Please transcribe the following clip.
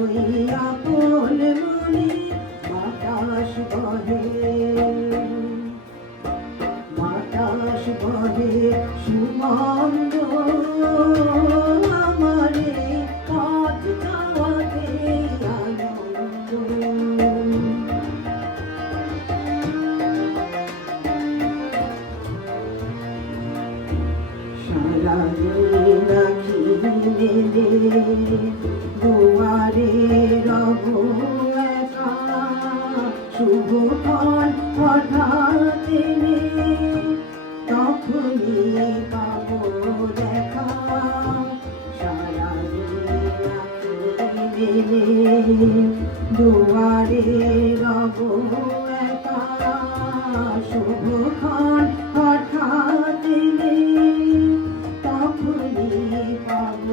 ওই আপন মনে বাতাস বহে, বাতাস বহে সুগন্ধ আমারে পথ চাওয়াতে আনন্দ। সারাদিন আঁখি মেলে দুয়ারে রব একা, শুভক্ষণ হঠাৎ এলে তখনই পাব দেখা। সারাদিন আঁখি মেলে দুয়ারে রব একা, শুভক্ষণ হঠাৎ এলে তখনই পাব